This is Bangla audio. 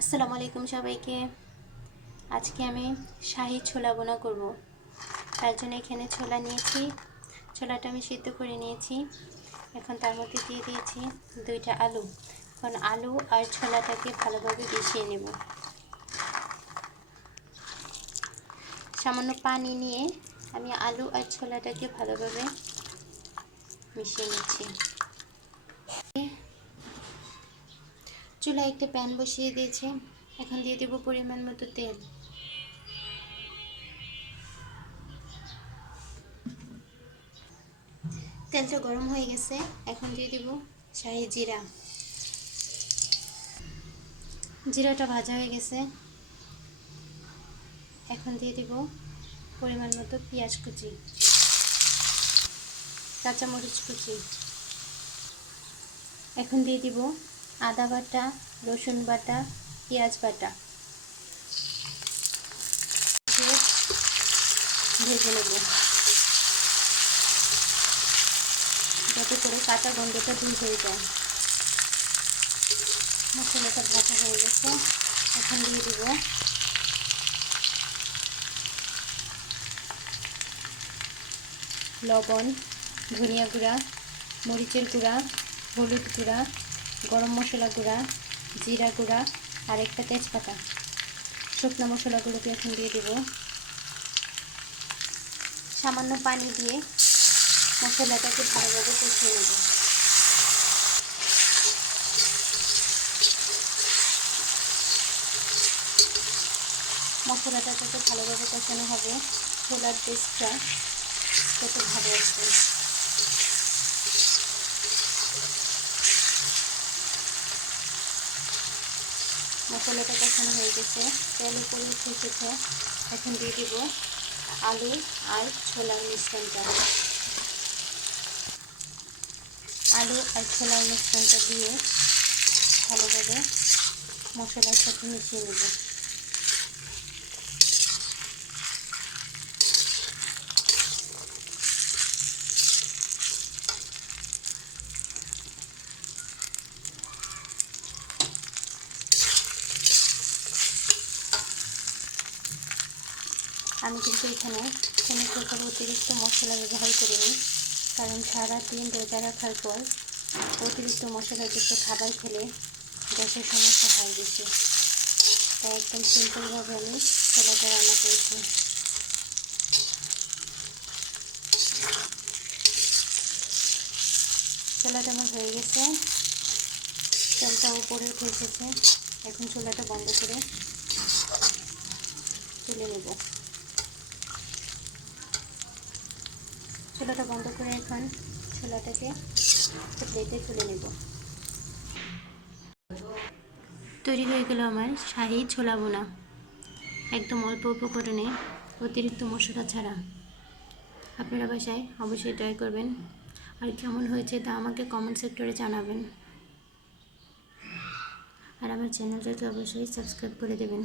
আসসালামু আলাইকুম সবাইকে। আজকে আমি শাহি ছোলা বোনা করব। তার জন্য এখানে ছোলা নিয়েছি। ছোলাটা আমি সিদ্ধ করে নিয়েছি। এখন তার মধ্যে দিয়ে দিয়েছি দুইটা আলু। এখন আলু আর ছোলাটাকে ভালোভাবে মিশিয়ে নেব। সামান্য পানি নিয়ে আমি আলু আর ছোলাটাকে ভালোভাবে মিশিয়ে নিচ্ছি। চুলায় একটা প্যান বসিয়ে দিয়েছি। এখন দিয়ে দেবো পরিমাণ মতো তেল। তেলটা গরম হয়ে গেছে। এখন দিয়ে দিব শাহি জিরা। জিরাটা ভাজা হয়ে গেছে। এখন দিয়ে দিব পরিমাণ মতো পেঁয়াজ কুচি। কাঁচামরিচ কুচি। এখন দিয়ে দিব আদা বাটা, রসুন বাটা, পেঁয়াজ বাটা। ভেজে নেব। যাতে করে কাঁচা গন্ধটা দূর হয়ে যায়। মশলাটা ভাজা হয়ে গেছে। এখন দিয়ে দিব লবণ, ধনিয়া গুঁড়া, মরিচের গুঁড়া, হলুদ গুঁড়া গরম মশলা গুঁড়া, জিরা গুঁড়া আর একটা তেজপাতা। শুকনো মশলাগুলোকে এখন দিয়ে দেব। সামান্য পানি দিয়ে মশলাটাকে ভালোভাবে কষিয়ে নেব। মশলাটা যত ভালোভাবে কষানো হবে। ছোলার টেস্টটা তত ভালো আসবে মশলাটা কষানো হয়ে গেছে। তেল উপরে উঠে এখন দিয়ে দিব আলু আর ছোলার মিশ্রণটা। আলু আর ছোলার মিশ্রণটা দিয়ে ভালোভাবে মশলার সাথে মিশিয়ে নেব। আমি কিন্তু এখানে কোনো প্রকার অতিরিক্ত মশলা ব্যবহার করিনি, কারণ সারাদিন রোজা রাখার পর অতিরিক্ত মশলাযুক্ত খাবার খেলে গ্যাসের সমস্যা হয় বেশি। তাই একদম সিম্পলভাবে আমি ছোলাটা রান্না করেছি। ছোলাটা আমার হয়ে গেছে। তেলটা উপরে উঠে এসেছে। এখন চুলাটা বন্ধ করে তুলে নেব। ছোলাটা বন্ধ করে এখন ছোলাটাকে প্লেটে তুলে নেব। তৈরি হয়ে গেল আমার শাহি ছোলা বোনা একদম অল্প উপকরণে অতিরিক্ত মশলা ছাড়া। আপনারা বাসায় অবশ্যই ট্রাই করবেন। আর কেমন হয়েছে তা আমাকে কমেন্ট সেক্টরে জানাবেন। আর আমার চ্যানেলটাকে অবশ্যই সাবস্ক্রাইব করে দেবেন।